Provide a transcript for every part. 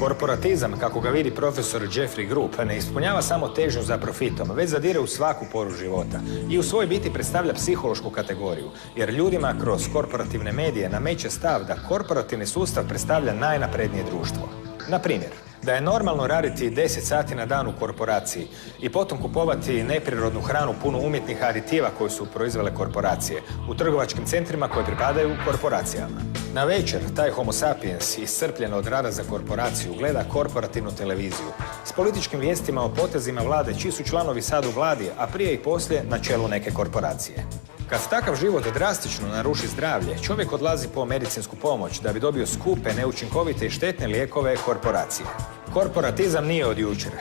Korporatizam, kako ga vidi profesor Jeffrey Grupp, ne ispunjava samo težnju za profitom, već zadire u svaku poru života i u svoj biti predstavlja psihološku kategoriju, jer ljudima kroz korporativne medije nameće stav da korporativni sustav predstavlja najnaprednije društvo. Na primjer, da je normalno raditi 10 sati na dan u korporaciji i potom kupovati neprirodnu hranu punu umjetnih aditiva koju su proizvele korporacije u trgovačkim centrima koje pripadaju korporacijama. Na večer, taj homo sapiens, iscrpljen od rada za korporaciju, gleda korporativnu televiziju s političkim vijestima o potezima vlade čiji su članovi sad u vladi, a prije i poslije na čelu neke korporacije. Kad takav život drastično naruši zdravlje, čovjek odlazi po medicinsku pomoć da bi dobio skupe, neučinkovite i štetne lijekove korporacije. Korporatizam nije od jučer.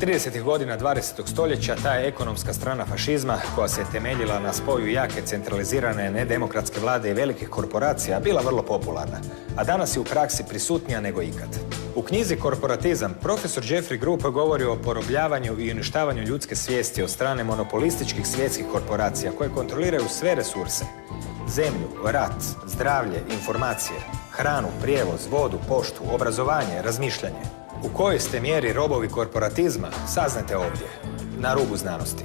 30. godina 20. stoljeća ta je ekonomska strana fašizma, koja se temeljila na spoju jake, centralizirane, nedemokratske vlade i velikih korporacija, bila vrlo popularna, a danas je u praksi prisutnija nego ikad. U knjizi Korporatizam profesor Jeffrey Grupp govori o porobljavanju i uništavanju ljudske svijesti od strane monopolističkih svjetskih korporacija koje kontroliraju sve resurse. Zemlju, rat, zdravlje, informacije, hranu, prijevoz, vodu, poštu, obrazovanje, razmišljanje. U kojoj ste mjeri robovi korporatizma, saznajte ovdje, na rubu znanosti.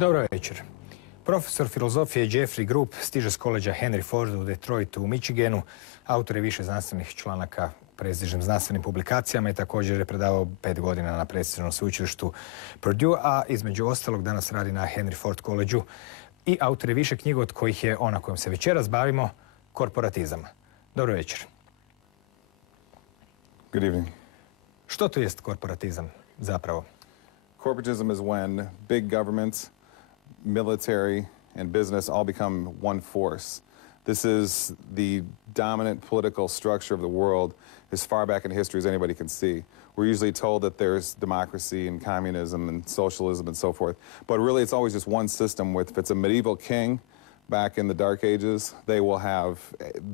Dobro večer. Profesor filozofije Jeffrey Grupp stiže s koleđa Henry Ford u Detroitu u Michiganu. Autor je više znanstvenih članaka u prestižnim znanstvenim publikacijama i također je predavao 5 godina na prestižnom sveučilištu Purdue, a između ostalog danas radi na Henry Ford koleđu i autor je više knjiga od kojih je ona kojom se večeras bavimo, Korporatizam. Dobro večer. Good evening. Što to jest korporatizam zapravo? Corporatism is when big governments, military, and business all become one force. This is the dominant political structure of the world as far back in history as anybody can see. We're usually told that there's democracy and communism and socialism and so forth, but really it's always just one system with, if it's a medieval king back in the Dark Ages, they will have,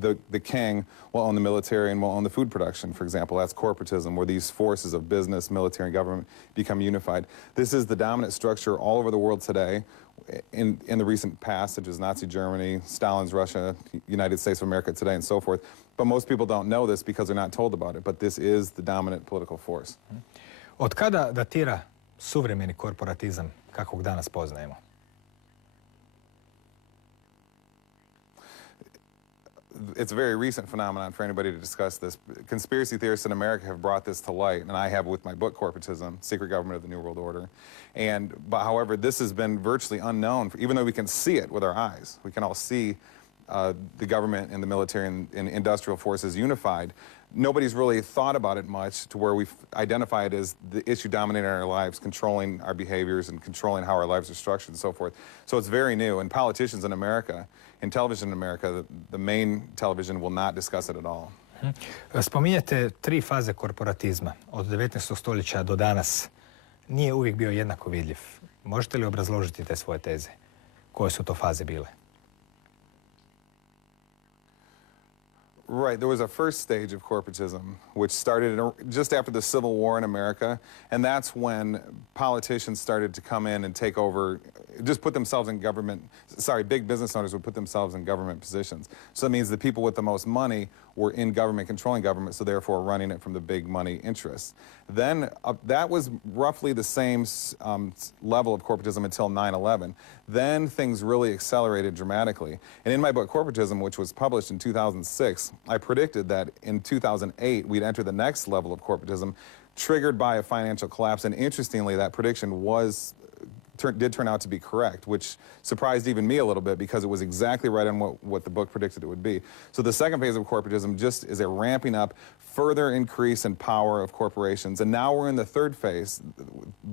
the king will own the military and will own the food production, for example. That's corporatism, where these forces of business, military, and government become unified. This is the dominant structure all over the world today. In the recent past, such as Nazi Germany, Stalin's Russia, United States of America today, and so forth. But most people don't know this because they're not told about it. But this is the dominant political force. Od kada datira suvremeni korporatizam kakvog danas poznajemo? It's a very recent phenomenon for anybody to discuss this. Conspiracy theorists in America have brought this to light, and I have with my book, Korporatizam, Secret Government of the New World Order. But however, this has been virtually unknown, even though we can see it with our eyes. We can all see the government and the military and industrial forces unified. Nobody's really thought about it much to where we identify it as the issue dominating our lives, controlling our behaviors and controlling how our lives are structured and so forth. So it's very new, and politicians in America, in television in America, the main television will not discuss it at all. Spominjete 3 faze korporatizma. Od 19. stoljeća do danas nije uvijek bio jednako vidljiv. Možete li obrazložiti te svoje teze? Koje su to faze bile? Right, there was a first stage of corporatism, which started just after the Civil War in America, and that's when politicians started to come in and take over, just put themselves in government, big business owners would put themselves in government positions. So that means the people with the most money were in government, controlling government, so therefore running it from the big money interests. Then that was roughly the same level of corporatism until 9/11. Then things really accelerated dramatically. And in my book, Korporatizam, which was published in 2006, I predicted that in 2008 we'd enter the next level of corporatism, triggered by a financial collapse. And interestingly, that prediction did turn out to be correct, which surprised even me a little bit because it was exactly right on what the book predicted it would be. So the second phase of corporatism just is a ramping up, further increase in power of corporations. And now we're in the third phase,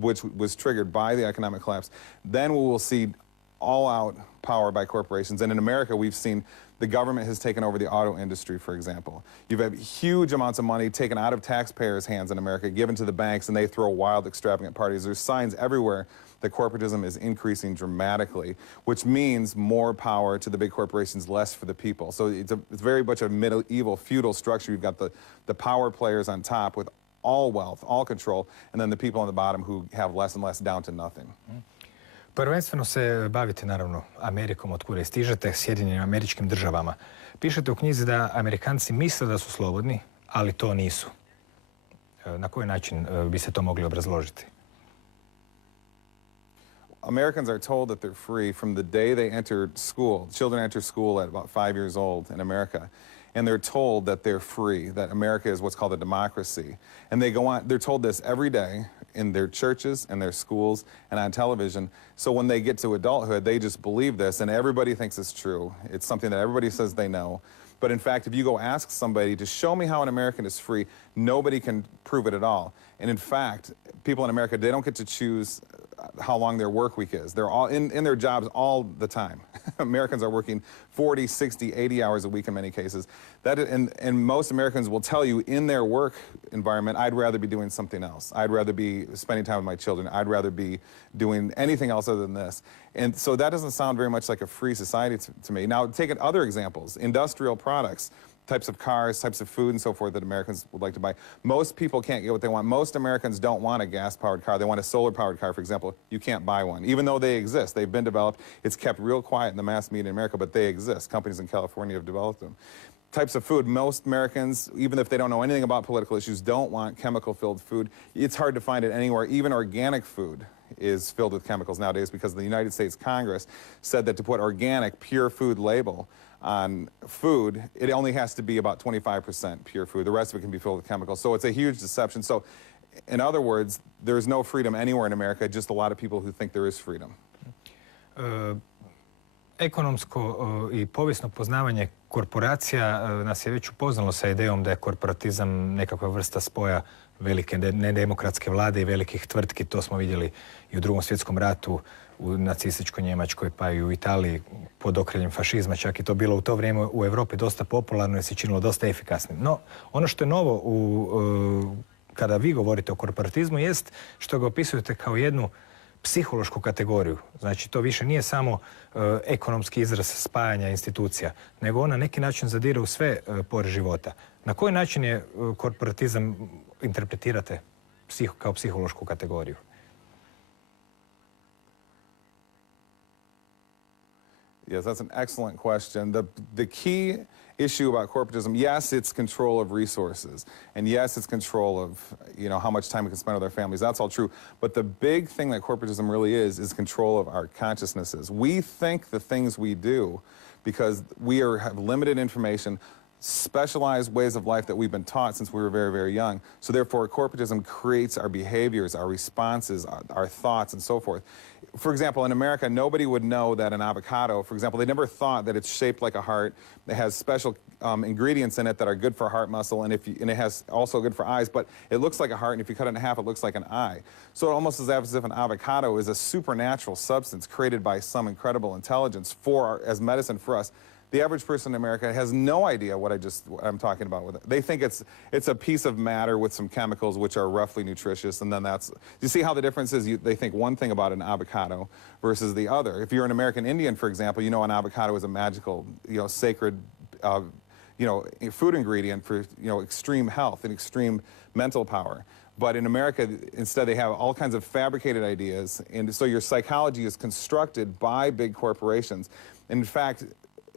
which was triggered by the economic collapse. Then we will see all-out power by corporations. And in America, we've seen the government has taken over the auto industry, for example. You've had huge amounts of money taken out of taxpayers' hands in America, given to the banks, and they throw wild, extravagant parties. There's signs everywhere that corporatism is increasing dramatically, which means more power to the big corporations, less for the people. So it's very much a medieval feudal structure. You've got the power players on top with all wealth, all control, and then the people on the bottom who have less and less down to nothing. Prvenstveno se bavite, naravno, Amerikom, od kuda stižete, Sjedinjenim Američkim Državama. Pišete u knjizi da Amerikanci misle da su slobodni, ali to nisu. Na koji način bi se to mogli obrazložiti? Americans are told that they're free from the day they enter school. Children enter school at about 5 years old in America. And they're told that they're free, that America is what's called a democracy. And they go on, they're told this every day in their churches and their schools and on television. So when they get to adulthood, they just believe this, and everybody thinks it's true. It's something that everybody says they know. But in fact, if you go ask somebody to show me how an American is free, nobody can prove it at all. And in fact, people in America, they don't get to choose how long their work week is. They're all in their jobs all the time. Americans are working 40, 60, 80 hours a week in many cases. And most Americans will tell you in their work environment, I'd rather be doing something else. I'd rather be spending time with my children. I'd rather be doing anything else other than this. And so that doesn't sound very much like a free society to me. Now, take other examples, industrial products. Types of cars, types of food and so forth that Americans would like to buy. Most people can't get what they want. Most Americans don't want a gas-powered car. They want a solar-powered car, for example. You can't buy one. Even though they exist, they've been developed. It's kept real quiet in the mass media in America, but they exist. Companies in California have developed them. Types of food. Most Americans, even if they don't know anything about political issues, don't want chemical-filled food. It's hard to find it anywhere. Even organic food is filled with chemicals nowadays because the United States Congress said that to put organic, pure food label on food, it only has to be about 25% pure food. The rest of it can be filled with chemicals. So it's a huge deception. So in other words, there's no freedom anywhere in America, just a lot of people who think there is freedom. Ekonomsko i povijesno poznavanje korporacija nas je već upoznalo sa idejom da je korporatizam nekakva vrsta spoja velike nedemokratske vlade i velikih tvrtki. To smo vidjeli i u Drugom svjetskom ratu, u nacističkoj Njemačkoj, pa i u Italiji pod okriljem fašizma. Čak i to bilo u to vrijeme u Europi dosta popularno i se činilo dosta efikasnim. No, ono što je novo kada vi govorite o korporatizmu jest što ga opisujete kao jednu psihološku kategoriju. Znači, to više nije samo ekonomski izraz spajanja institucija, nego on na neki način zadire u sve pore života. Na koji način je korporatizam interpretirate kao psihološku kategoriju? Yes, that's an excellent question. The key issue about corporatism, yes, it's control of resources. And yes, it's control of, how much time we can spend with our families. That's all true. But the big thing that corporatism really is control of our consciousnesses. We think the things we do because we have limited information, specialized ways of life that we've been taught since we were very, very young. So therefore, corporatism creates our behaviors, our responses, our thoughts, and so forth. For example, in America, nobody would know that an avocado, for example, they never thought that it's shaped like a heart. It has special ingredients in it that are good for heart muscle, and it has also good for eyes, but it looks like a heart, and if you cut it in half, it looks like an eye. So it almost is as if an avocado is a supernatural substance created by some incredible intelligence as medicine for us. The average person in America has no idea what I'm talking about with it. They think it's a piece of matter with some chemicals which are roughly nutritious, and then you see how the difference is? They think one thing about an avocado versus the other. If you're an American Indian, for example, an avocado is a magical, sacred, food ingredient for, extreme health and extreme mental power. But in America, instead, they have all kinds of fabricated ideas, and so your psychology is constructed by big corporations. And in fact,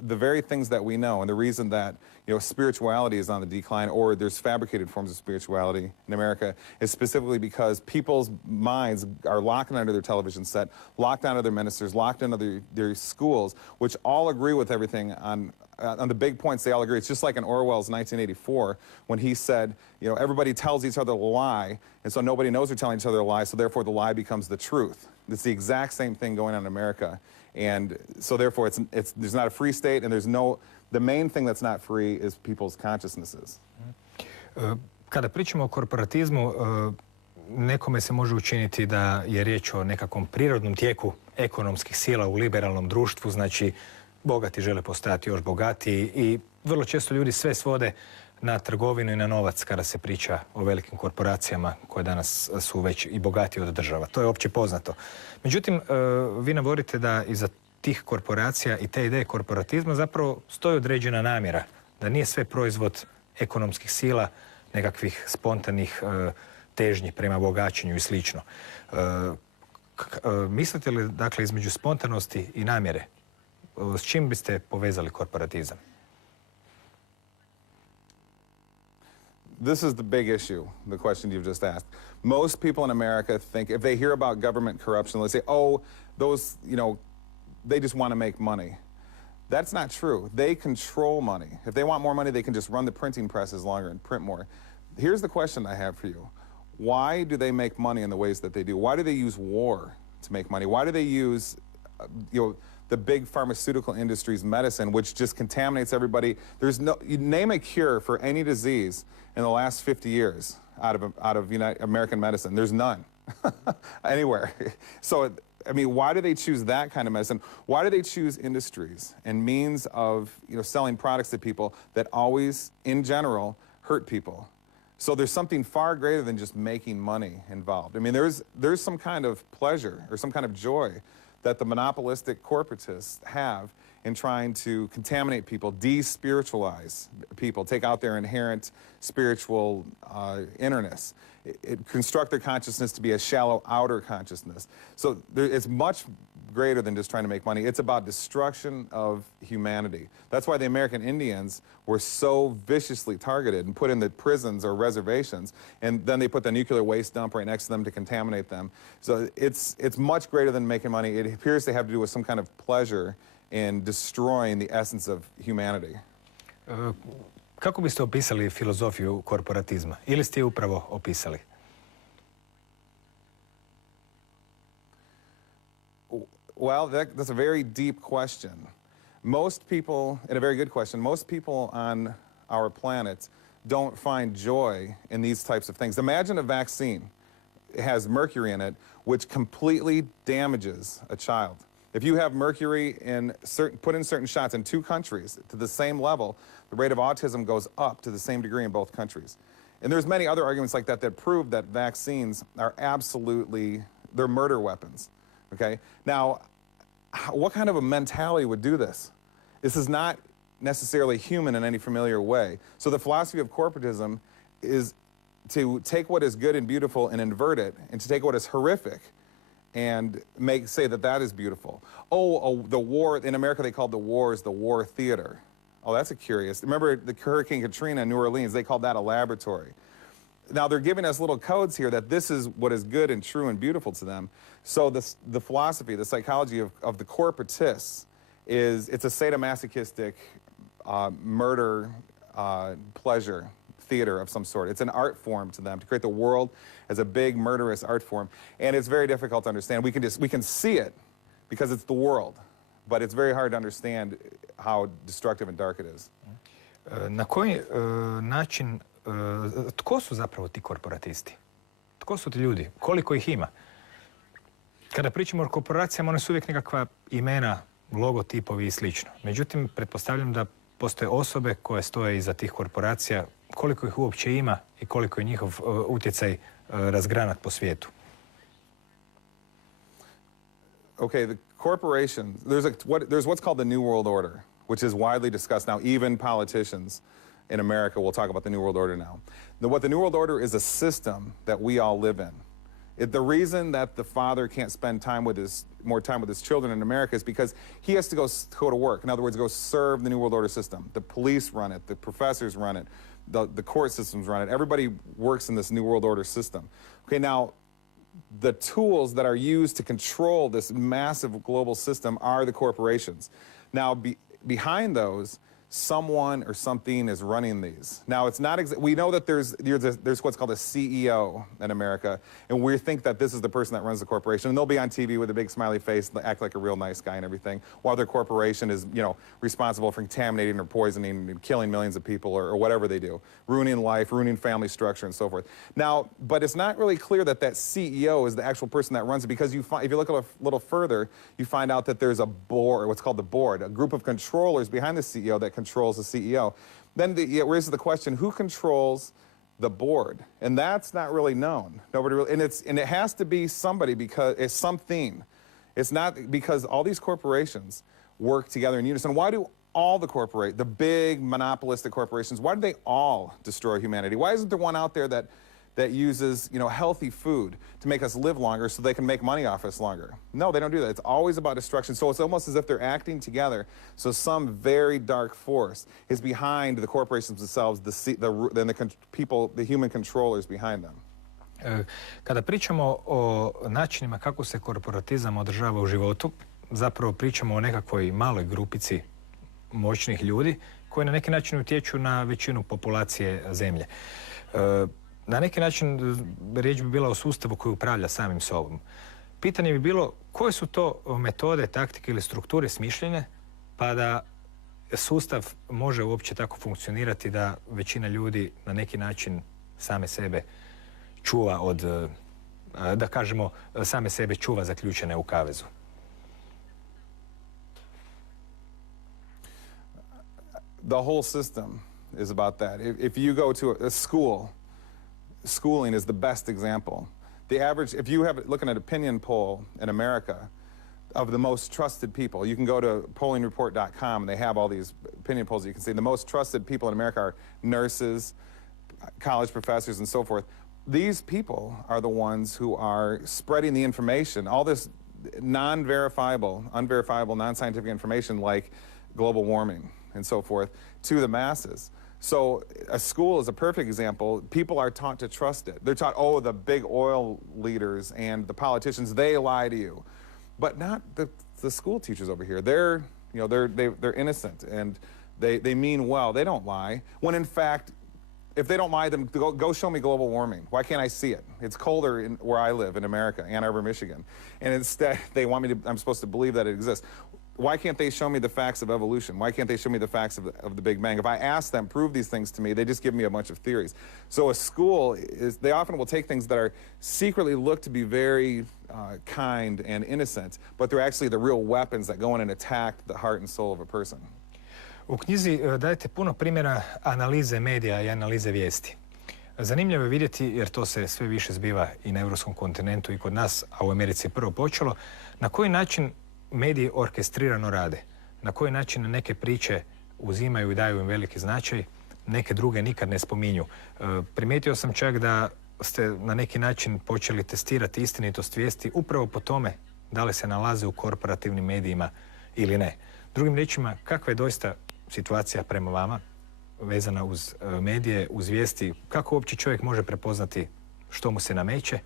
the very things that we know, and the reason that spirituality is on the decline, or there's fabricated forms of spirituality in America, is specifically because people's minds are locked under their television set, locked onto their ministers, locked into their schools, which all agree with everything on the big points. They all agree. It's just like in Orwell's 1984 when he said, everybody tells each other a lie, and so nobody knows they're telling each other a lie, so therefore the lie becomes the truth. It's the exact same thing going on in America. And so therefore there's not a free state, and the main thing that's not free is people's consciousnesses. Kada pričamo o korporatizmu, nekome se može učiniti da je riječ o nekakvom prirodnom tijeku ekonomskih sila u liberalnom društvu, znači bogati žele postajati još bogatiji i vrlo često ljudi sve svode na trgovinu i na novac kada se priča o velikim korporacijama koje danas su već i bogatije od država. To je opće poznato. Međutim, vi navodite da iza tih korporacija i te ideje korporatizma zapravo stoji određena namjera, da nije sve proizvod ekonomskih sila, nekakvih spontanih težnji prema bogaćenju i slično. Mislite li, dakle, između spontanosti i namjere, s čim biste povezali korporatizam? This is the big issue, the question you've just asked. Most people in America think, if they hear about government corruption, they say, oh, those, you know, they just want to make money. That's not true. They control money. If they want more money, they can just run the printing presses longer and print more. Here's the question I have for you. Why do they make money in the ways that they do? Why do they use war to make money? Why do they use, the big pharmaceutical industry's medicine, which just contaminates everybody? There's no, you name a cure for any disease in the last 50 years out of American medicine. There's none anywhere. So, I mean, why do they choose that kind of medicine? Why do they choose industries and means of, selling products to people that always, in general, hurt people? So there's something far greater than just making money involved. I mean, there's some kind of pleasure or some kind of joy that the monopolistic corporatists have in trying to contaminate people, de-spiritualize people, take out their inherent spiritual innerness, construct their consciousness to be a shallow outer consciousness. So it's much greater than just trying to make money. It's about destruction of humanity. That's why the American Indians were so viciously targeted and put in the prisons or reservations, and then they put the nuclear waste dump right next to them to contaminate them. So it's much greater than making money. It appears to have to do with some kind of pleasure in destroying the essence of humanity. Kako biste opisali filozofiju korporatizma? Ili ste je upravo opisali? Well, that's a very deep question. Most people, and a very good question, most people on our planet don't find joy in these types of things. Imagine a vaccine. It has mercury in it, which completely damages a child. If you have mercury put in certain shots in 2 countries to the same level, the rate of autism goes up to the same degree in both countries. And there's many other arguments like that that prove that vaccines are they're murder weapons. Okay? Now, what kind of a mentality would do this? This is not necessarily human in any familiar way. So the philosophy of corporatism is to take what is good and beautiful and invert it, and to take what is horrific and say that is beautiful. The war, in America they called the wars the war theater. Oh, that's curious. Remember the Hurricane Katrina in New Orleans, they called that a laboratory. Now they're giving us little codes here that this is what is good and true and beautiful to them. So the philosophy, the psychology of the corporatists it's a sadomasochistic murder pleasure theater of some sort. It's an art form to them to create the world as a big murderous art form, and it's very difficult to understand. We can see it because it's the world, but it's very hard to understand how destructive and dark it is. Na koji način, tko su zapravo ti korporatisti? Tko su ti ljudi? Koliko ih ima? Kada pričamo o korporacijama, one su uvijek nekakva imena, logotipovi i slično. Međutim, pretpostavljam da postoje osobe koje stoje iza tih korporacija, koliko ih uopće ima i koliko je njihov utjecaj razgranat po svijetu. Okay, the corporations, there's what's called the New World Order, which is widely discussed now. Even politicians in America will talk about the New World Order now. What the New World Order is a system that we all live in. The reason that the father can't spend more time with his children in America is because he has to go to work. In other words, go serve the New World Order system. The police run it, the professors run it, the court systems run it. Everybody works in this New World Order system. Okay, now, the tools that are used to control this massive global system are the corporations. Now, behind those, someone or something is running these. Now, it's not we know that there's what's called a CEO in America, and we think that this is the person that runs the corporation, and they'll be on TV with a big smiley face, act like a real nice guy and everything, while their corporation is, you know, responsible for contaminating or poisoning and killing millions of people or whatever they do, ruining life, ruining family structure, and so forth. Now, but it's not really clear that that CEO is the actual person that runs it, because if you look a little further, you find out that there's a board, what's called the board, a group of controllers behind the CEO that controls the CEO. Then it raises the question, who controls the board? And that's not really known. Nobody really, and it has to be somebody, because it's something. It's not, because all these corporations work together in unison. Why do all the big monopolistic corporations, why do they all destroy humanity? Why isn't there one out there that uses, you know, healthy food to make us live longer so they can make money off us longer? No, they don't do that. It's always about destruction. So it's almost as if they're acting together. So some very dark force is behind the corporations themselves, the human controllers behind them. Kada pričamo o načinima kako se korporatizam održava u životu, zapravo pričamo o nekakvoj maloj grupici moćnih ljudi koji na neki način utječu na većinu populacije zemlje. Na neki način riječ bi bila o sustavu koji upravlja samim sobom. Pitanje bi bilo koje su to metode, taktike ili strukture smišljene pa da sustav može uopće tako funkcionirati da većina ljudi na neki način same sebe čuva od, da kažemo, same sebe čuva zaključene u kavezu. The whole system is about that. If you go to a school, schooling is the best example. The average, if you have, looking at opinion poll in America of the most trusted people, you can go to pollingreport.com and they have all these opinion polls you can see. The most trusted people in America are nurses, college professors, and so forth. These people are the ones who are spreading the information, all this unverifiable, non-scientific information like global warming and so forth, to the masses. So a school is a perfect example. People are taught to trust it. They're taught, oh, the big oil leaders and the politicians, they lie to you. But not the school teachers over here. They're innocent and they mean well. They don't lie. When in fact, if they don't lie, then go show me global warming. Why can't I see it? It's colder where I live in America, Ann Arbor, Michigan. And instead, they want me to, I'm supposed to believe that it exists. Why can't they show me the facts of evolution? Why can't they show me the facts of the Big Bang? If I ask them, prove these things to me, they just give me a bunch of theories. So a school, they often will take things that are secretly look to be very kind and innocent, but they're actually the real weapons that go in and attack the heart and soul of a person. U knjizi dajete puno primjera analize medija i analize vijesti. Zanimljivo je vidjeti, jer to se sve više zbiva i na europskom kontinentu i kod nas, a u Americi je prvo počelo, na koji način mediji orkestrirano rade, na koji način neke priče uzimaju i daju im veliki značaj, neke druge nikad ne spominju. Primijetio sam čak da ste na neki način počeli testirati istinitost vijesti upravo po tome da li se nalaze u korporativnim medijima ili ne. Drugim riječima, kakva je doista situacija prema vama vezana uz medije, uz vijesti, kako uopće čovjek može prepoznati što mu se nameće,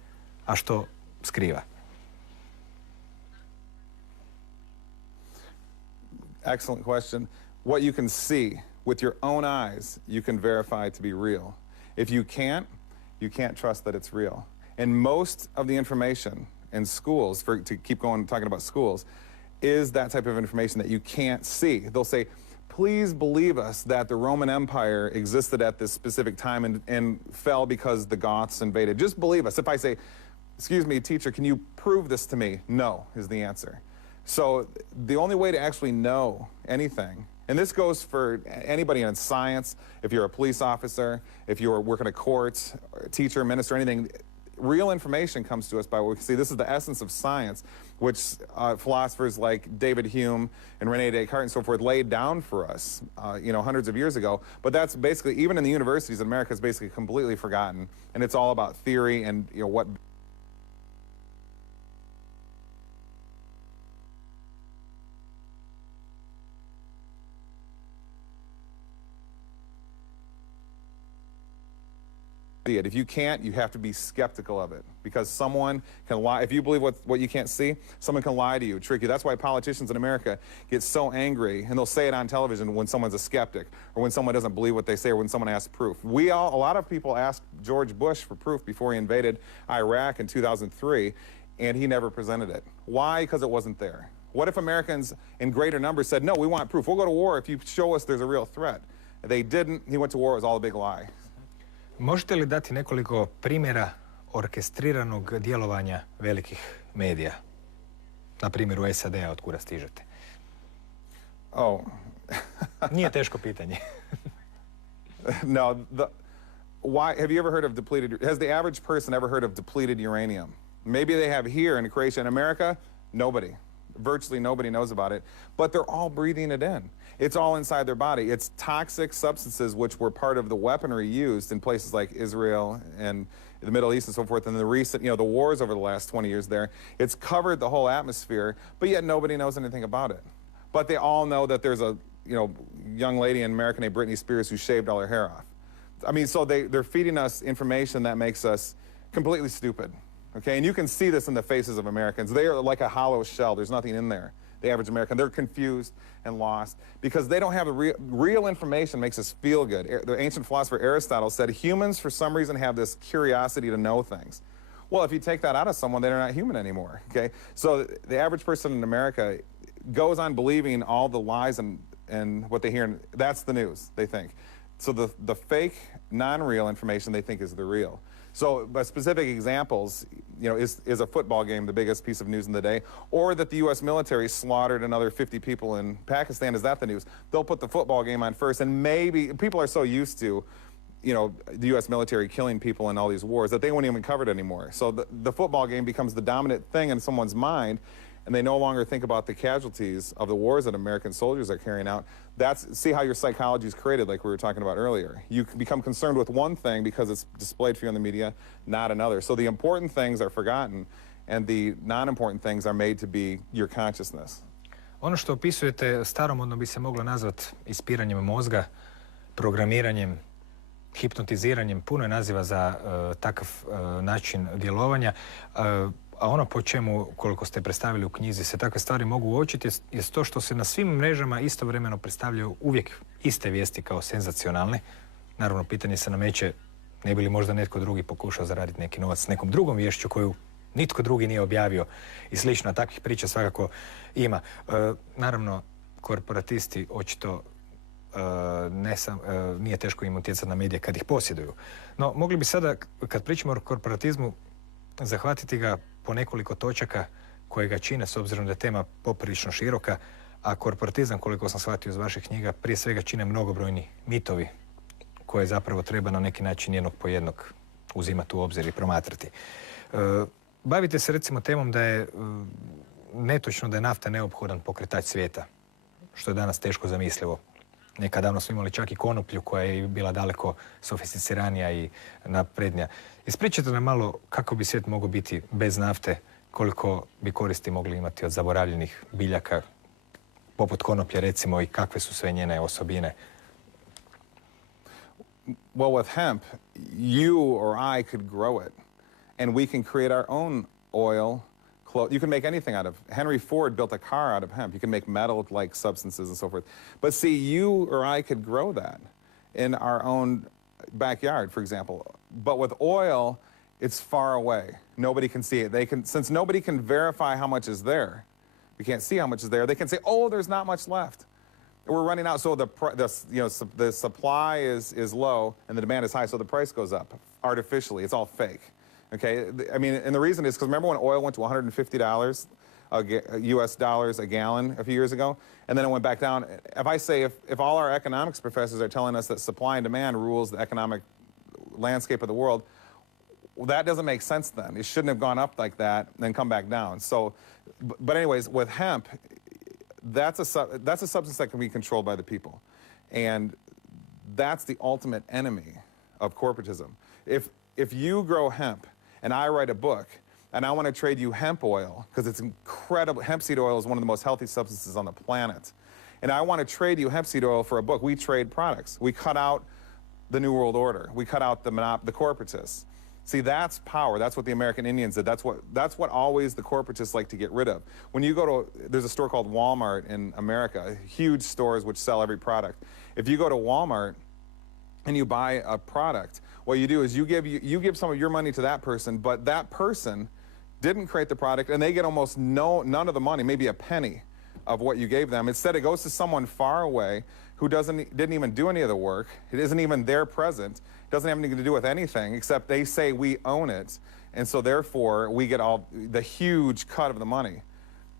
a što skriva? Excellent question. What you can see with your own eyes, you can verify to be real. If you can't trust that it's real. And most of the information in schools, to keep going talking about schools, is that type of information that you can't see. They'll say, please believe us that the Roman Empire existed at this specific time and fell because the Goths invaded. Just believe us. If I say, excuse me, teacher, can you prove this to me? No, is the answer. So the only way to actually know anything, and this goes for anybody in science, if you're a police officer, if you're working at courts, or a teacher, minister, anything, real information comes to us by what we can see. This is the essence of science, which philosophers like David Hume and Rene Descartes and so forth laid down for us, hundreds of years ago. But that's basically, even in the universities in America, it's basically completely forgotten. And it's all about theory and what... see it. If you can't, you have to be skeptical of it, because someone can lie. If you believe what you can't see, someone can lie to you, trick you. That's why politicians in America get so angry, and they'll say it on television when someone's a skeptic, or when someone doesn't believe what they say, or when someone asks proof. A lot of people asked George Bush for proof before he invaded Iraq in 2003, and he never presented it. Why? Because it wasn't there. What if Americans in greater numbers said, no, we want proof. We'll go to war if you show us there's a real threat. They didn't. He went to war. It was all a big lie. Možete li dati nekoliko primjera orkestriranog djelovanja velikih medija? Na primjer u SAD-a, od kuda stižete? Oh. Nije teško pitanje. No. Why? Have you ever heard of depleted? Has the average person ever heard of depleted uranium? Maybe they have here in Croatia. In America, nobody. Virtually nobody knows about it, but they're all breathing it in. It's all inside their body. It's toxic substances which were part of the weaponry used in places like Israel and the Middle East and so forth, and the recent, the wars over the last 20 years there. It's covered the whole atmosphere, but yet nobody knows anything about it. But they all know that there's a, young lady in America named Britney Spears who shaved all her hair off. I mean, so they're feeding us information that makes us completely stupid. Okay, and you can see this in the faces of Americans. They are like a hollow shell. There's nothing in there. The average American, they're confused and lost because they don't have the real information makes us feel good. The ancient philosopher Aristotle said humans, for some reason, have this curiosity to know things. Well, if you take that out of someone, they're not human anymore, okay? So the average person in America goes on believing all the lies and what they hear, and that's the news, they think. So the fake, non-real information they think is the real. So, by specific examples, is a football game the biggest piece of news in the day, or that the U.S. military slaughtered another 50 people in Pakistan? Is that the news? They'll put the football game on first, and maybe people are so used to, the U.S. military killing people in all these wars that they won't even cover it anymore. So the football game becomes the dominant thing in someone's mind, and they no longer think about the casualties of the wars that American soldiers are carrying out. See how your psychology is created, like we were talking about earlier. You become concerned with one thing because it's displayed for you in the media, not another. So the important things are forgotten, and the non-important things are made to be your consciousness. Ono što opisujete staromodno bi se moglo nazvati ispiranjem mozga, programiranjem, hipnotiziranjem. Puno je naziva za takav način djelovanja. A ono po čemu, koliko ste predstavili u knjizi, se takve stvari mogu uočiti je to što se na svim mrežama istovremeno predstavljaju uvijek iste vijesti kao senzacionalne. Naravno, pitanje se nameće, ne bi li možda netko drugi pokušao zaraditi neki novac s nekom drugom viješću koju nitko drugi nije objavio i slično. Takvih priča svakako ima. Naravno, korporatisti očito nije teško im utjecati na medije kad ih posjeduju. No, mogli bi sada, kad pričamo o korporatizmu, zahvatiti ga po nekoliko točaka koje ga čine, s obzirom da je tema poprilično široka, a korporatizam, koliko sam shvatio iz vaših knjiga, prije svega čine mnogobrojni mitovi koje zapravo treba na neki način jednog po jednog uzimati u obzir i promatrati. Bavite se recimo temom da je netočno da je nafta neophodan pokretač svijeta, što je danas teško zamislivo. Nekad davno smo imali čak i konoplju koja je bila daleko sofisticiranija i naprednija. Ispričajte nam malo kako bi svijet mogao biti bez nafte, koliko bi koristi mogli imati od zaboravljenih biljaka, poput konoplje recimo, i kakve su sve njene osobine. Well, with hemp, you or I could grow it, and we can create our own oil. You can make anything out of. Henry Ford built a car out of hemp. You can make metal-like substances and so forth. But see, you or I could grow that in our own backyard, for example. But with oil, it's far away. Nobody can see it. Since nobody can verify how much is there, we can't see how much is there. They can say, "Oh, there's not much left. We're running out." So the supply is low and the demand is high, so the price goes up artificially. It's all fake. Okay, I mean, and the reason is because remember when oil went to $150 US dollars a gallon a few years ago, and then it went back down. If I say if all our economics professors are telling us that supply and demand rules the economic landscape of the world, that doesn't make sense then. It shouldn't have gone up like that and then come back down. So, but anyways, with hemp, that's a substance that can be controlled by the people, and that's the ultimate enemy of corporatism. If you grow hemp and I write a book and I want to trade you hemp oil, because it's incredible. Hemp seed oil is one of the most healthy substances on the planet. And I want to trade you hemp seed oil for a book. We trade products. We cut out the New World Order. We cut out the corporatists. See, that's power. That's what the American Indians did. That's what always the corporatists like to get rid of. When you go to, there's a store called Walmart in America, huge stores which sell every product. If you go to Walmart and you buy a product, what you do is you give some of your money to that person, but that person didn't create the product, and they get almost none of the money, maybe a penny of what you gave them. Instead, it goes to someone far away who didn't even do any of the work. It isn't even there present. It doesn't have anything to do with anything, except they say we own it, and so therefore we get all the huge cut of the money.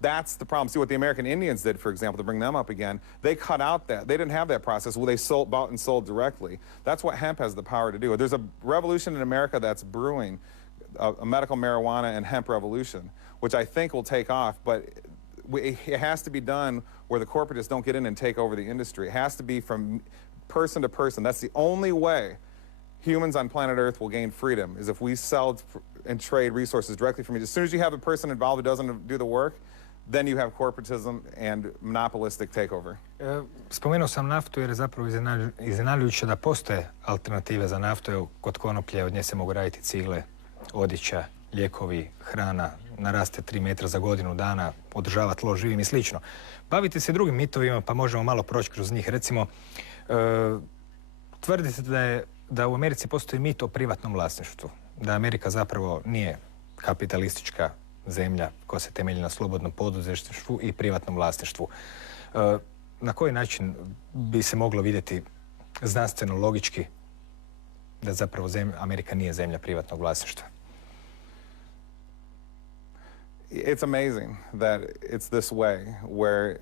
That's the problem. See what the American Indians did, for example, to bring them up again. They cut out that. They didn't have that process. Well, they bought and sold directly. That's what hemp has the power to do. There's a revolution in America that's brewing, a medical marijuana and hemp revolution, which I think will take off, but it has to be done where the corporatists don't get in and take over the industry. It has to be from person to person. That's the only way humans on planet Earth will gain freedom, is if we sell and trade resources directly from each. As soon as you have a person involved who doesn't do the work, then you have corporatism and monopolistic takeover. Spomenuo sam naftu jer je zapravo iznenađujuće da postoje alternative za naftu. Evo, kod konoplje od nje se mogu raditi cigle, odjeća, lijekovi, hrana, naraste 3 metra za godinu dana, održava tlo živim i slično. Bavite se drugim mitovima, pa možemo malo proći kroz njih. Recimo, tvrdite da u Americi postoji mit o privatnom vlasništvu, da Amerika zapravo nije kapitalistička zemlja koja se temelji na slobodnom poduzetništvu i privatnom vlasništvu. Na koji način bi se moglo vidjeti znanstveno, logički, da zapravo Amerika nije zemlja privatnog vlasništva? It's amazing that it's this way, where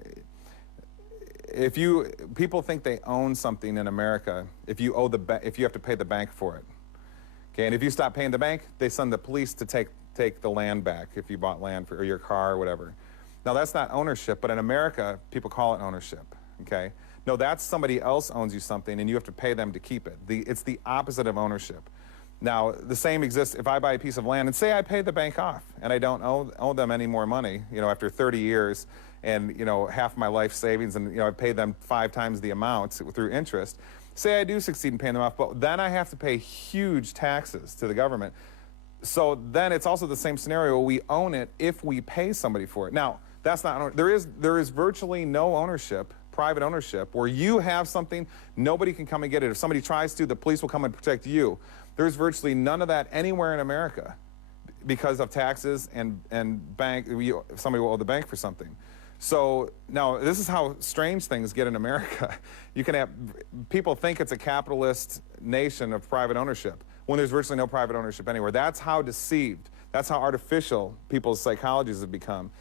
people think they own something in America if you have to pay the bank for it. Okay, and if you stop paying the bank, they send the police to take the land back if you bought land or your car or whatever. Now that's not ownership, but in America, people call it ownership, okay? No, that's somebody else owns you something and you have to pay them to keep it. It's the opposite of ownership. Now, the same exists if I buy a piece of land and say I pay the bank off and I don't owe them any more money, after 30 years and, half my life savings and, I pay them 5 times the amount through interest. Say I do succeed in paying them off, but then I have to pay huge taxes to the government. So then it's also the same scenario. We own it if we pay somebody for it. Now, that's not, there is virtually no ownership, private ownership, where you have something, nobody can come and get it. If somebody tries to, the police will come and protect you. There's virtually none of that anywhere in America because of taxes and bank, somebody will owe the bank for something. So now this is how strange things get in America. You can have, people think it's a capitalist nation of private ownership when there's virtually no private ownership anywhere. That's how deceived, that's how artificial people's psychologies have become,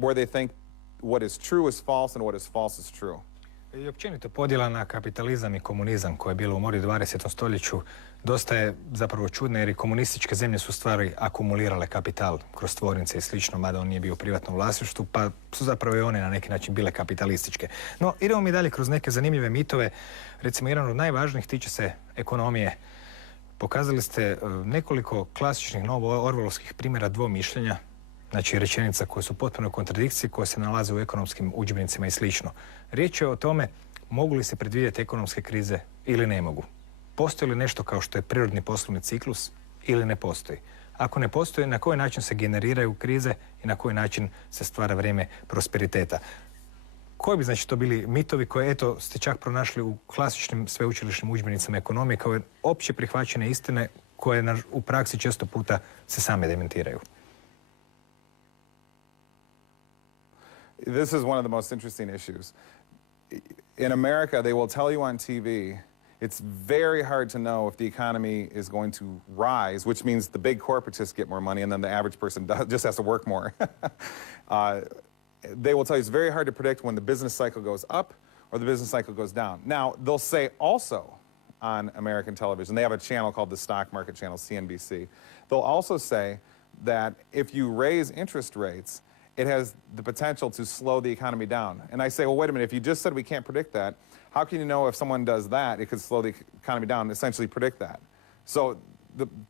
where they think what is true is false and what is false is true. I općenito podjela na kapitalizam i komunizam koja je bila u mori u 20. stoljeću dosta je zapravo čudna, jer i komunističke zemlje su stvari akumulirale kapital kroz tvornice i slično, mada on nije bio u privatnom vlasništvu, pa su zapravo i one na neki način bile kapitalističke. No, idemo mi dalje kroz neke zanimljive mitove. Recimo, jedan od najvažnijih tiče se ekonomije. Pokazali ste nekoliko klasičnih novo-orvelovskih primjera dvomišljenja, znači rečenica koje su potpuno u kontradikciji, koje se nalaze u ekonomskim udžbenicima i slično. Riječ je o tome mogu li se predvidjeti ekonomske krize ili ne mogu. Postoji li nešto kao što je prirodni poslovni ciklus ili ne postoji? Ako ne postoji, na koji način se generiraju krize i na koji način se stvara vrijeme prosperiteta? Koji bi znači to bili mitovi koje eto ste čak pronašli u klasičnim sveučilišnim udžbenicima ekonomije kao opće prihvaćene istine koje u praksi često puta se same dementiraju? This is one of the most interesting issues. In America, they will tell you on TV, it's very hard to know if the economy is going to rise, which means the big corporatists get more money and then the average person just has to work more. They will tell you it's very hard to predict when the business cycle goes up or the business cycle goes down. Now, they'll say also on American television, they have a channel called the Stock Market Channel, CNBC. They'll also say that if you raise interest rates, it has the potential to slow the economy down. And I say, well, wait a minute, if you just said we can't predict that, how can you know if someone does that, it could slow the economy down and essentially predict that? So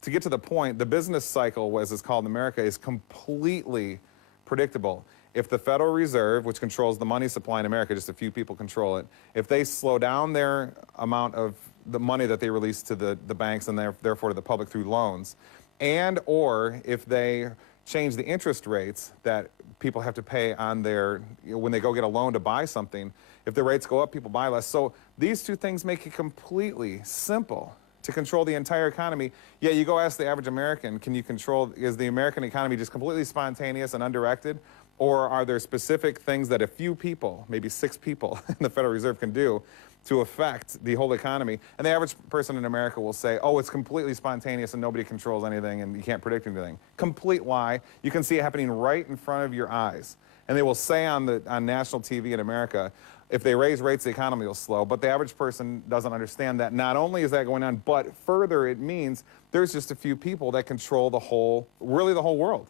to get to the point, the business cycle, as it's called in America, is completely predictable. If the Federal Reserve, which controls the money supply in America, just a few people control it, if they slow down their amount of the money that they release to the banks and therefore to the public through loans, and or if they change the interest rates that people have to pay on their, when they go get a loan to buy something, if the rates go up, people buy less. So these two things make it completely simple to control the entire economy. Yeah, you go ask the average American, can you control, is the American economy just completely spontaneous and undirected? Or are there specific things that a few people, maybe 6 people in the Federal Reserve can do to affect the whole economy? And the average person in America will say, oh, it's completely spontaneous and nobody controls anything and you can't predict anything. Complete lie. You can see it happening right in front of your eyes. And they will say on national TV in America, if they raise rates, the economy will slow. But the average person doesn't understand that. Not only is that going on, but further it means there's just a few people that control the whole, really the whole world.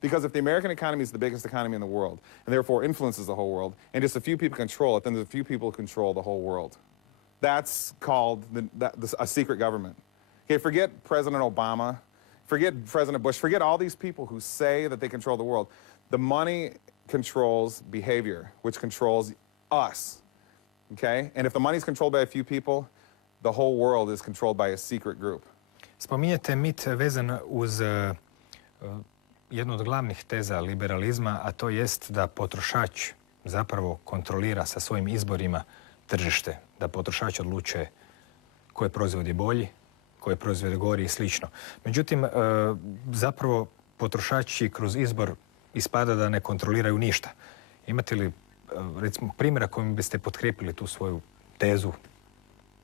Because if the American economy is the biggest economy in the world, and therefore influences the whole world, and just a few people control it, then there's a few people who control the whole world. That's called a secret government. Okay, forget President Obama, forget President Bush, forget all these people who say that they control the world. The money controls behavior, which controls us. Okay? And if the money is controlled by a few people, the whole world is controlled by a secret group. Spominjete mit vezan uz jednu od glavnih teza liberalizma, a to jest da potrošač zapravo kontrolira sa svojim izborima tržište, da potrošač odlučuje koji proizvod je bolji, koji proizvod je gori i slično. Međutim, zapravo potrošači kroz izbor ispada da ne kontroliraju ništa. Imate li, recimo, primjera kojim biste potkrijepili tu svoju tezu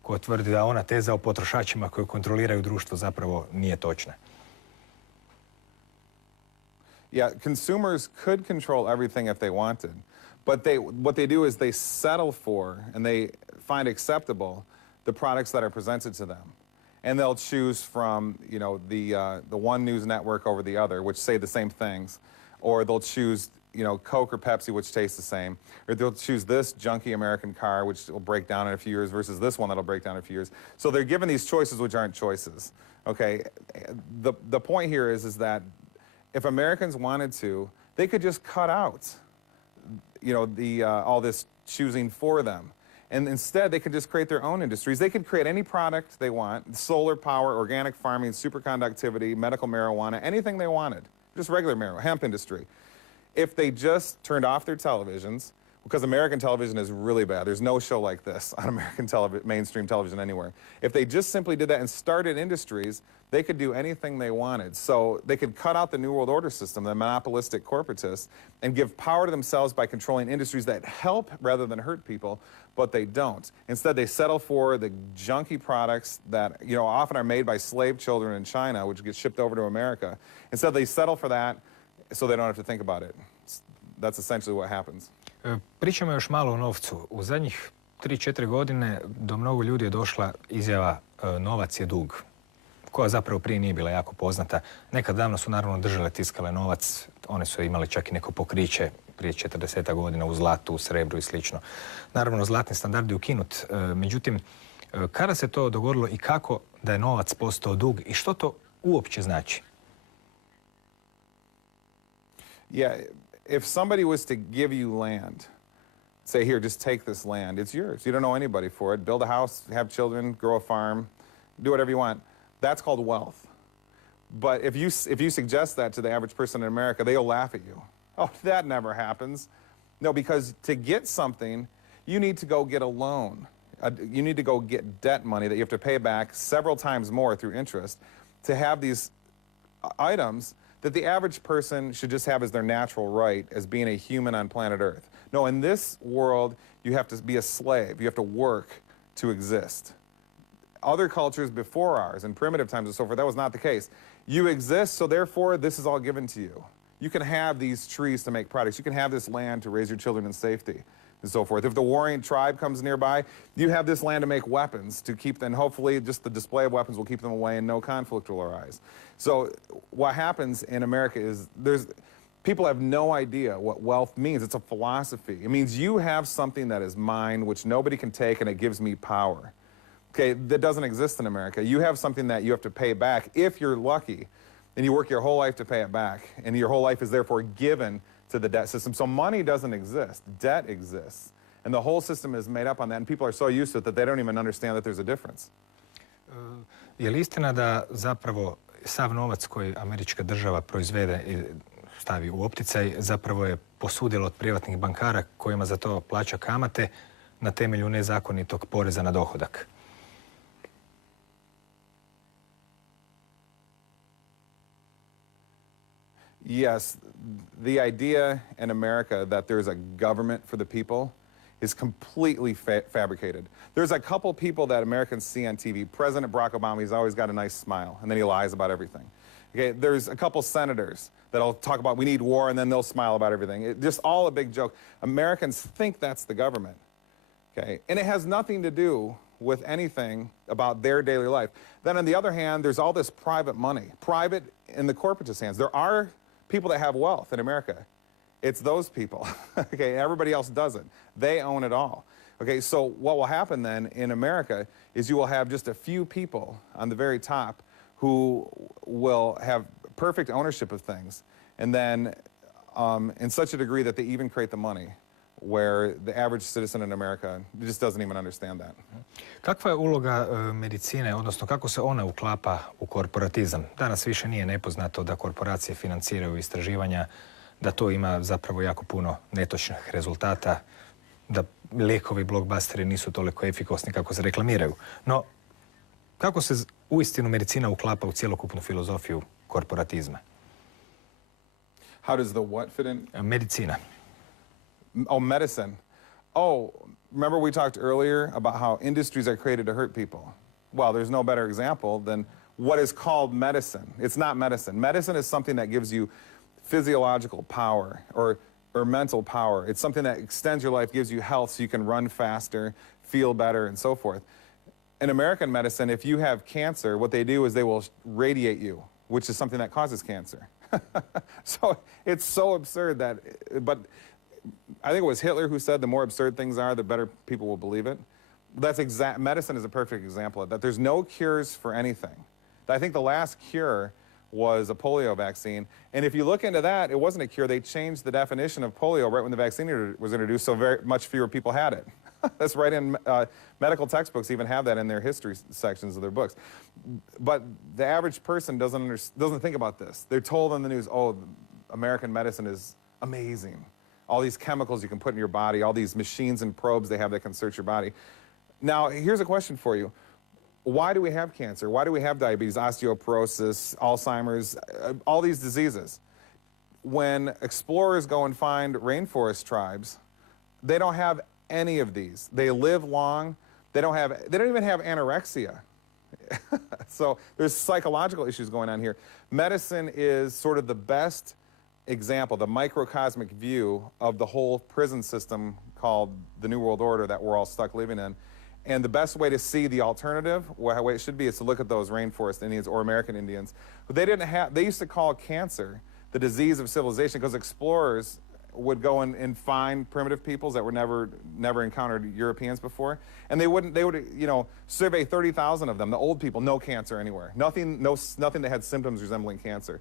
koja tvrdi da ona teza o potrošačima koji kontroliraju društvo zapravo nije točna? Yeah, consumers could control everything if they wanted, but what they do is they settle for and they find acceptable the products that are presented to them. And they'll choose from, you know, the one news network over the other, which say the same things, or they'll choose, you know, Coke or Pepsi, which tastes the same, or they'll choose this junky American car, which will break down in a few years, versus this one that'll break down in a few years. So they're given these choices which aren't choices. Okay, the point here is that if Americans wanted to, they could just cut out, you know, all this choosing for them. And instead, they could just create their own industries. They could create any product they want, solar power, organic farming, superconductivity, medical marijuana, anything they wanted, just regular marijuana, hemp industry. If they just turned off their televisions, because American television is really bad. There's no show like this on American mainstream television anywhere. If they just simply did that and started industries, they could do anything they wanted. So they could cut out the New World Order system, the monopolistic corporatists, and give power to themselves by controlling industries that help rather than hurt people, but they don't. Instead, they settle for the junky products that, you know, often are made by slave children in China, which get shipped over to America. Instead, they settle for that so they don't have to think about it. That's essentially what happens. Pričamo još malo o novcu. U zadnjih 3-4 godine do mnogo ljudi je došla izjava novac je dug, koja zapravo prije nije bila jako poznata. Nekad davno su naravno države tiskale novac, one su imali čak i neko pokriće prije 40 godina u zlatu, u srebru i slično. Naravno, zlatni standard je ukinut. Međutim, kada se to dogodilo i kako da je novac postao dug i što to uopće znači? Yeah. If somebody was to give you land, say, here, just take this land, it's yours. You don't know anybody for it. Build a house, have children, grow a farm, do whatever you want. That's called wealth. But if you suggest that to the average person in America, they'll laugh at you. Oh, that never happens. No, because to get something, you need to go get a loan. You need to go get debt money that you have to pay back several times more through interest to have these items that the average person should just have as their natural right as being a human on planet Earth. No, in this world, you have to be a slave. You have to work to exist. Other cultures before ours, in primitive times and so forth, that was not the case. You exist, so therefore, this is all given to you. You can have these trees to make products. You can have this land to raise your children in safety and so forth. If the warring tribe comes nearby, you have this land to make weapons to keep them. Hopefully, just the display of weapons will keep them away and no conflict will arise. So what happens in America is people have no idea what wealth means. It's a philosophy. It means you have something that is mine, which nobody can take, and it gives me power. Okay, that doesn't exist in America. You have something that you have to pay back if you're lucky, and you work your whole life to pay it back, and your whole life is therefore given to the debt system. So money doesn't exist. Debt exists. And the whole system is made up on that, and people are so used to it that they don't even understand that there's a difference. Je li istina da zapravo sav novac koji američka država proizvede i stavi u opticaj zapravo je posudilo od privatnih bankara kojima za to plaća kamate na temelju nezakonitog poreza na dohodak? Yes, the idea in America that there's a government for the people is completely fabricated. There's a couple people that Americans see on TV. President Barack Obama, he's always got a nice smile, and then he lies about everything. Okay, there's a couple senators that'll talk about we need war, and then they'll smile about everything. Just all a big joke. Americans think that's the government, okay? And it has nothing to do with anything about their daily life. Then on the other hand, there's all this private money, private in the corporatist hands. There are people that have wealth in America. It's those people, okay? Everybody else doesn't. They own it all. Okay, so what will happen then in America is you will have just a few people on the very top who will have perfect ownership of things, and then in such a degree that they even create the money, where the average citizen in America just doesn't even understand that. Kakva je uloga medicine, odnosno kako se ona uklapa u korporatizam? Danas više nije nepoznato da korporacije financiraju istraživanja, da to ima zapravo jako puno netočnih rezultata, da lijekovi blockbusteri nisu toliko efikasni kako se reklamiraju. No, kako se uistinu medicina uklapa u cjelokupnu filozofiju korporatizma? How does the what fit in? Medicina. Oh, medicine. Oh, remember we talked earlier about how industries are created to hurt people? Well, there's no better example than what is called medicine. It's not medicine. Medicine is something that gives you physiological power or mental power. It's something that extends your life, gives you health so you can run faster, feel better, and so forth. In American medicine, if you have cancer, what they do is they will radiate you, which is something that causes cancer. So it's so absurd that, but I think it was Hitler who said the more absurd things are, the better people will believe it. Medicine is a perfect example of that. There's no cures for anything. I think the last cure was a polio vaccine. And if you look into that, it wasn't a cure. They changed the definition of polio right when the vaccine was introduced, so very much fewer people had it. That's right in medical textbooks even have that in their history sections of their books. But the average person doesn't think about this. They're told on the news, oh, American medicine is amazing. All these chemicals you can put in your body, all these machines and probes they have that can search your body. Now, here's a question for you. Why do we have cancer? Why do we have diabetes, osteoporosis, Alzheimer's, all these diseases? When explorers go and find rainforest tribes, they don't have any of these. They live long. They don't even have anorexia. So there's psychological issues going on here. Medicine is sort of the best example, the microcosmic view of the whole prison system called the New World Order that we're all stuck living in. And the best way to see the alternative, the way it should be, is to look at those rainforest Indians or American Indians. But they used to call cancer the disease of civilization because explorers would go and find primitive peoples that were never encountered Europeans before, and they would survey 30,000 of them, the old people, no cancer anywhere, nothing that had symptoms resembling cancer.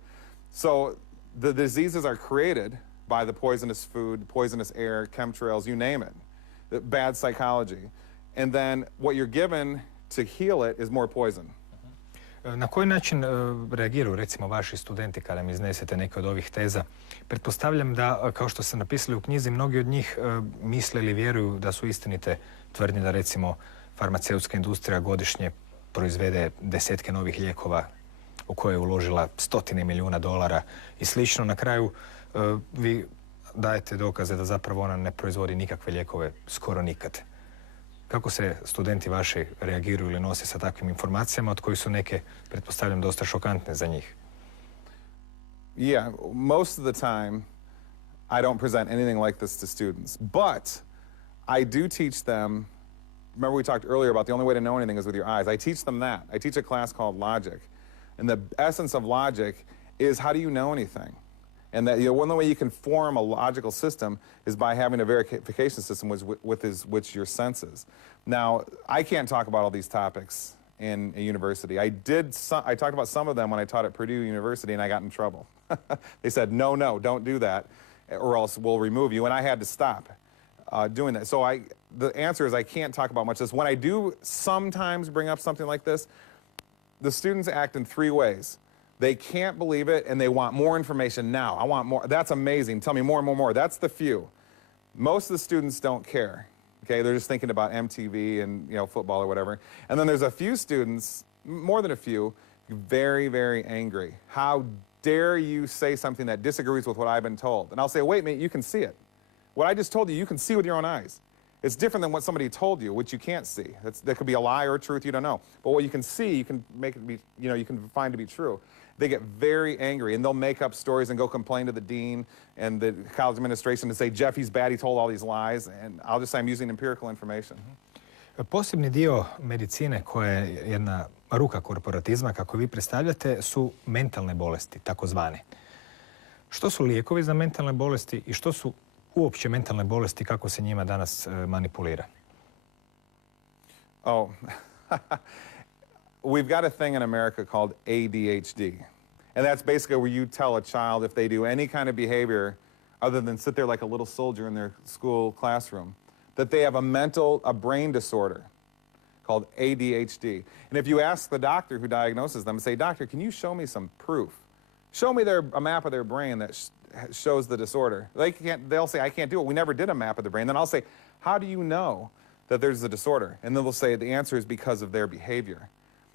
So the diseases are created by the poisonous food, poisonous air, chemtrails, you name it, bad psychology. And then what you're given to heal it is more poison. Na koji način reagiraju recimo vaši studenti kada im iznesete neke od ovih teza? Pretpostavljam da, kao što ste napisali u knjizi, mnogi od njih misle ili vjeruju da su istinite tvrdnje da recimo farmaceutska industrija godišnje proizvede desetke novih lijekova u koje je uložila stotine milijuna dolara i slično. Na kraju vi dajete dokaze da zapravo ona ne proizvodi nikakve lijekove skoro nikad. Kako se studenti vaši reagiraju ili nose sa takvim informacijama, od kojih su neke, pretpostavljam, dosta šokantne za njih? Yeah, most of the time I don't present anything like this to students, but I do teach them, remember we talked earlier about the only way to know anything is with your eyes. I teach them that. I teach a class called Logic, and the essence of logic is how do you know anything? And that one way you can form a logical system is by having a verification system with your senses. Now, I can't talk about all these topics in a university. I talked about some of them when I taught at Purdue University, and I got in trouble. They said, no, don't do that, or else we'll remove you. And I had to stop doing that. So the answer is I can't talk about much of this. When I do sometimes bring up something like this, the students act in three ways. They can't believe it, and they want more information now. I want more. That's amazing. Tell me more and more and more. That's the few. Most of the students don't care. Okay, they're just thinking about MTV and football or whatever. And then there's a few students, more than a few, very, very angry. How dare you say something that disagrees with what I've been told? And I'll say, wait a minute, you can see it. What I just told you, you can see with your own eyes. It's different than what somebody told you, which you can't see. That could be a lie or a truth, you don't know. But what you can see, you can make it be, you can find to be true. They get very angry, and they'll make up stories and go complain to the dean and the college administration and say, Jeff, he's bad, he told all these lies, and I'll just say I'm using empirical information. Posebni dio medicine koja je jedna ruka korporatizma, kako vi predstavljate, su mentalne bolesti, takozvane. Što su lijekovi za mentalne bolesti i što su uopće mentalne bolesti, kako se njima danas manipulira? Oh, we've got a thing in America called ADHD. And that's basically where you tell a child if they do any kind of behavior other than sit there like a little soldier in their school classroom, that they have a brain disorder called ADHD. And if you ask the doctor who diagnoses them, say, doctor, can you show me some proof? Show me a map of their brain that shows the disorder. They'll say, I can't do it. We never did a map of the brain. Then I'll say, how do you know that there's a disorder? And then they'll say the answer is because of their behavior.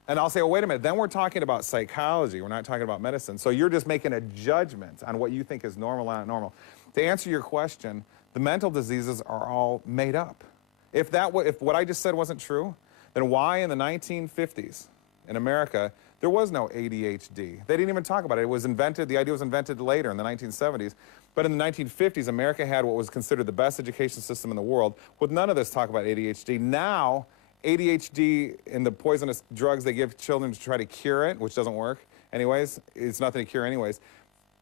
And I'll say, oh, wait a minute, then we're talking about psychology. We're not talking about medicine. So you're just making a judgment on what you think is normal and not normal. To answer your question, the mental diseases are all made up. If what I just said wasn't true, then why in the 1950s in America there was no ADHD? They didn't even talk about it. It was invented, the idea was invented later in the 1970s. But in the 1950s, America had what was considered the best education system in the world with none of this talk about ADHD. Now, ADHD and the poisonous drugs they give children to try to cure it, which doesn't work anyways, it's nothing to cure anyways,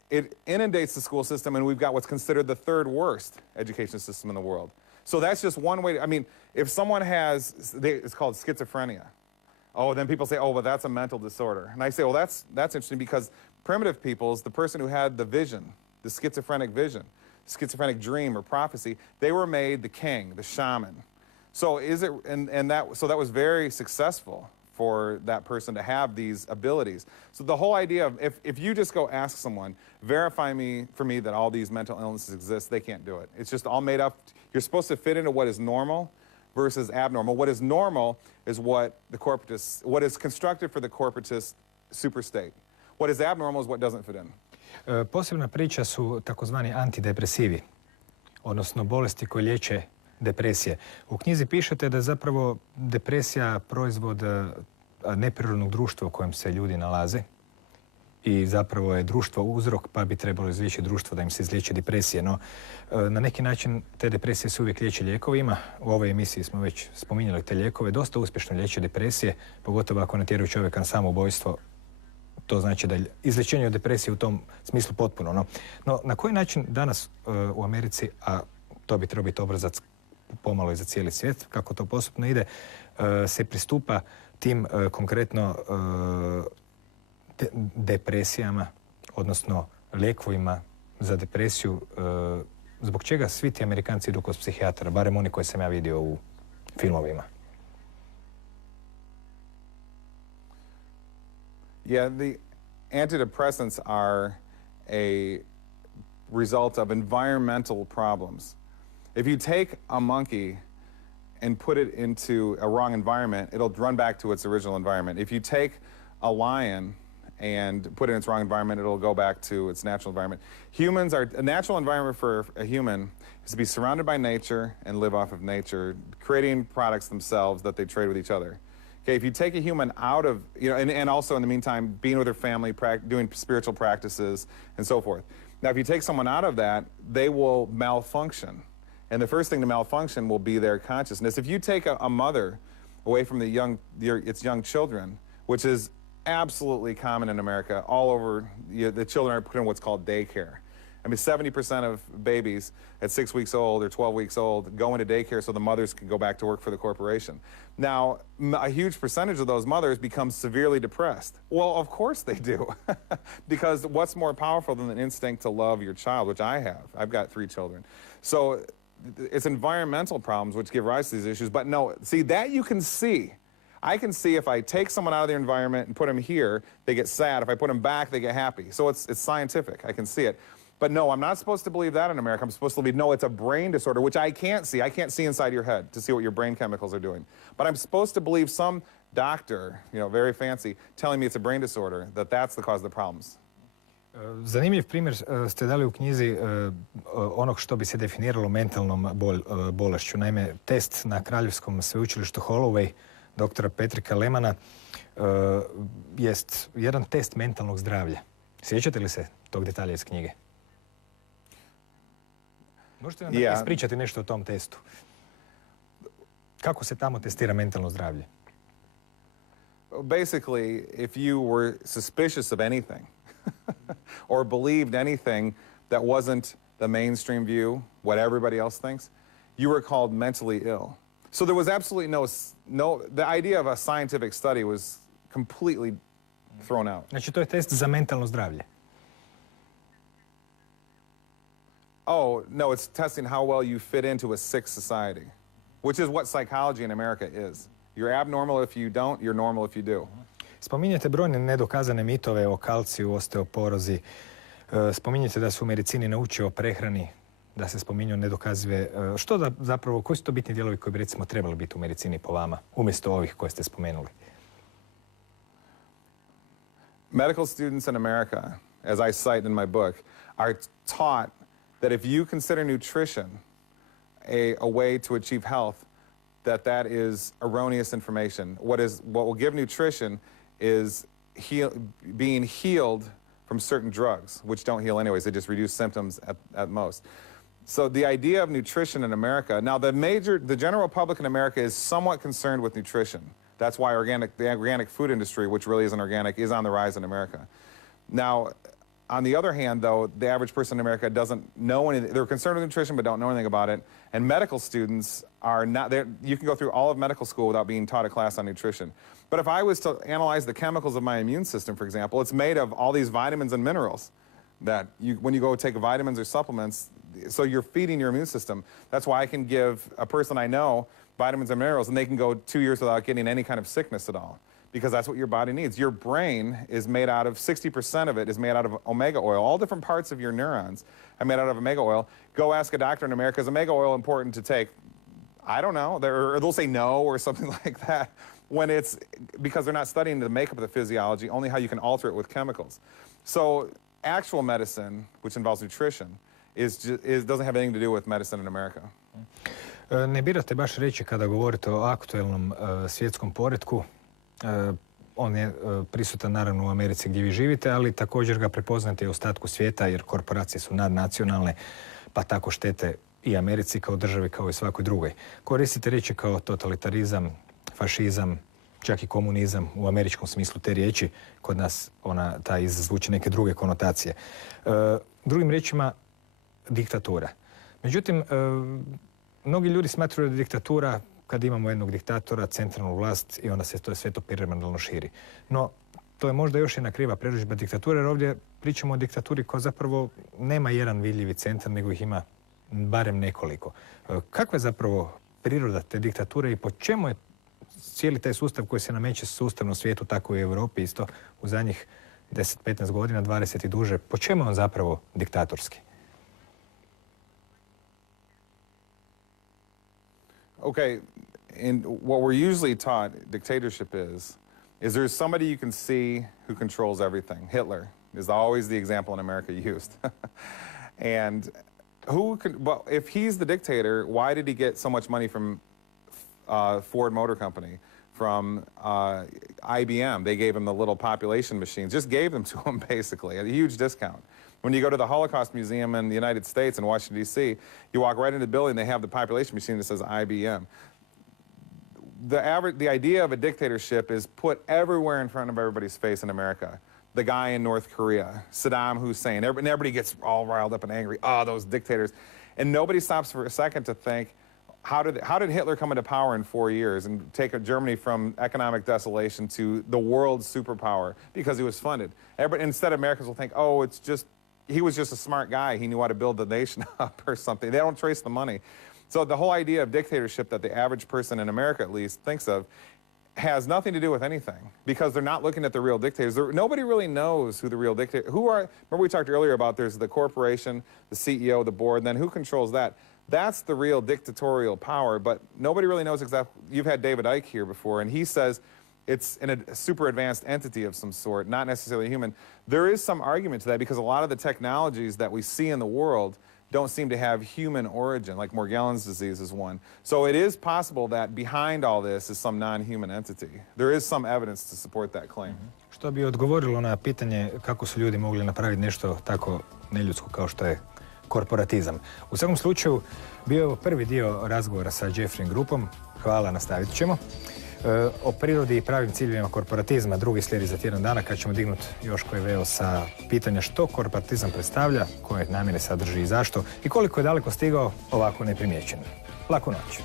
it inundates the school system, and we've got what's considered the third worst education system in the world. So that's just one way. I mean, if someone it's called schizophrenia. Oh, then people say, oh, well, that's a mental disorder. And I say, well, that's interesting because primitive peoples, the person who had the vision, the schizophrenic vision, schizophrenic dream or prophecy, they were made the king, the shaman. So that was very successful for that person to have these abilities. So the whole idea of if you just go ask someone, verify for me that all these mental illnesses exist, they can't do it. It's just all made up. You're supposed to fit into what is normal versus abnormal. What is normal is what is constructed for the corporatist superstate. What is abnormal is what doesn't fit in. Posebna priča su takozvani antidepresivi, odnosno bolesti koje liječe depresije. U knjizi pišete da je zapravo depresija proizvod neprirodnog društva u kojem se ljudi nalaze i zapravo je društvo uzrok, pa bi trebalo izlijeći društvo da im se izliječi depresije. No, na neki način te depresije se uvijek liječe lijekovima. U ovoj emisiji smo već spominjali te lijekove. Dosta uspješno liječe depresije, pogotovo ako natjeraju čovjeka na samoubojstvo. To znači da je izliječenje od depresije u tom smislu potpuno. No, na koji način danas u Americi, a to bi trebao biti obrazac pomalo i za cijeli svijet, kako to postupno ide, se pristupa tim konkretno depresijama, odnosno lijekovima za depresiju, zbog čega svi ti Amerikanci idu kod psihijatra, barem oni koje sam ja vidio u filmovima? Yeah, the antidepressants are a result of environmental problems. If you take a monkey and put it into a wrong environment, it'll run back to its original environment. If you take a lion and put it in its wrong environment, it'll go back to its natural environment. A natural environment for a human is to be surrounded by nature and live off of nature, creating products themselves that they trade with each other. Okay, if you take a human out of, and also in the meantime, being with their family, doing spiritual practices, and so forth. Now, if you take someone out of that, they will malfunction. And the first thing to malfunction will be their consciousness. If you take a mother away from its young children, which is absolutely common in America, all over, the children are put in what's called daycare. I mean, 70% of babies at 6 weeks old or 12 weeks old go into daycare so the mothers can go back to work for the corporation. Now, a huge percentage of those mothers become severely depressed. Well, of course they do. Because what's more powerful than the instinct to love your child, which I have. I've got 3 children. So it's environmental problems which give rise to these issues. But no, see, that you can see. I can see if I take someone out of their environment and put them here, they get sad. If I put them back, they get happy. So it's scientific. I can see it. But no, I'm not supposed to believe that in America. I'm supposed to believe, no, it's a brain disorder, which I can't see. I can't see inside your head to see what your brain chemicals are doing. But I'm supposed to believe some doctor, you know, very fancy, telling me it's a brain disorder, that's the cause of the problems. Zanimljiv primjer ste dali u knjizi onog što bi se definiralo mentalnom bolešću. Naime, test na Kraljevskom sveučilištu Holloway doktora Patricka Lemana jest jedan test mentalnog zdravlja. Sjećate li se tog detalja iz knjige? Možete nam ispričati nešto o tom testu? Kako se tamo testira mentalno zdravlje? Basically, if you were suspicious of anything or believed anything that wasn't the mainstream view, what everybody else thinks, you were called mentally ill. So there was absolutely the idea of a scientific study was completely thrown out. Znači, to je test za mentalno zdravlje. Oh, no, it's testing how well you fit into a sick society, which is what psychology in America is. You're abnormal if you don't, you're normal if you do. Spominjete brojne nedokazane mitove o kalciju, osteoporozi. Spominjete da se u medicini nauči o prehrani, da se spominju nedokazive. Koji su to bitni dijelovi koji bi recimo trebali biti u medicini po vama, umjesto ovih koje ste spomenuli? Medical students in America, as I cite in my book, are taught that if you consider nutrition a way to achieve health, that is erroneous information. What will give nutrition is being healed from certain drugs, which don't heal anyways. They just reduce symptoms at most. So the idea of nutrition in America, now the general public in America is somewhat concerned with nutrition. That's why the organic food industry, which really isn't organic, is on the rise in America. Now, on the other hand, though, the average person in America doesn't know anything. They're concerned with nutrition but don't know anything about it. And medical students are not there. You can go through all of medical school without being taught a class on nutrition. But if I was to analyze the chemicals of my immune system, for example, it's made of all these vitamins and minerals that when you go take vitamins or supplements, so you're feeding your immune system. That's why I can give a person I know vitamins and minerals, and they can go 2 years without getting any kind of sickness at all, because that's what your body needs. Your brain is made out of, 60% of it is made out of omega oil. All different parts of your neurons are made out of omega oil. Go ask a doctor in America, is omega oil important to take? I don't know. They'll say no or something like that, when it's because they're not studying the makeup of the physiology, only how you can alter it with chemicals. So actual medicine, which involves nutrition, doesn't have anything to do with medicine in America. Ne birate baš reći kada govorite o aktuelnom svjetskom poretku. On je prisutan naravno u Americi gdje vi živite, ali također ga prepoznate i u ostatku svijeta jer korporacije su nadnacionalne, pa tako štete i Americi kao državi kao i svakoj drugoj. Koristite riječi kao totalitarizam, fašizam, čak i komunizam u američkom smislu te riječi. Kod nas taj izraz zvuči neke druge konotacije. Drugim riječima, diktatura. Međutim, mnogi ljudi smatraju da je diktatura kad imamo jednog diktatora, centralnu vlast i onda se to sve to piramidalno širi. No, to je možda još jedna kriva prerudžba diktature, jer ovdje pričamo o diktaturi koja zapravo nema jedan vidljivi centar, nego ih ima barem nekoliko. Kakva je zapravo priroda te diktature i po čemu je cijeli taj sustav koji se nameće sustavno svijetu, tako i u Europi isto u zadnjih 10-15 godina, 20 i duže, po čemu je on zapravo diktatorski? Okay, and what we're usually taught dictatorship is there's somebody you can see who controls everything. Hitler is always the example in America used. And if he's the dictator, why did he get so much money from Ford Motor Company, from IBM? They gave him the little population machines, just gave them to him basically at a huge discount. When you go to the Holocaust Museum in the United States in Washington, D.C., you walk right into the building, they have the population machine that says IBM. The idea of a dictatorship is put everywhere in front of everybody's face in America. The guy in North Korea, Saddam Hussein, everybody gets all riled up and angry. Oh, those dictators. And nobody stops for a second to think, how did Hitler come into power in 4 years and take Germany from economic desolation to the world superpower? Because he was funded. Instead, Americans will think, oh, he was just a smart guy. He knew how to build the nation up or something. They don't trace the money. So the whole idea of dictatorship that the average person in America at least thinks of, has nothing to do with anything because they're not looking at the real dictators. Nobody really knows who the real dictators are. Remember we talked earlier about there's the corporation, the CEO, the board, and then who controls that? That's the real dictatorial power, but nobody really knows exactly. You've had David Icke here before, and he says it's in a super advanced entity of some sort, not necessarily human. There is some argument to that because a lot of the technologies that we see in the world don't seem to have human origin, like Morgellons disease is one. So it is possible that behind all this is some non-human entity. There is some evidence to support that claim. Što bi odgovorilo na pitanje kako su ljudi mogli napraviti nešto tako neljudsko kao što je korporatizam. U svakom slučaju, bio je prvi dio razgovora sa Jeffreyem Gruppom. Hvala, nastavit ćemo. O prirodi i pravim ciljevima korporatizma drugi slijedi za tjedan dana kad ćemo dignuti još koji veo sa pitanja što korporatizam predstavlja, koje namjere sadrži i zašto i koliko je daleko stigao ovako neprimjećen. Laku noć.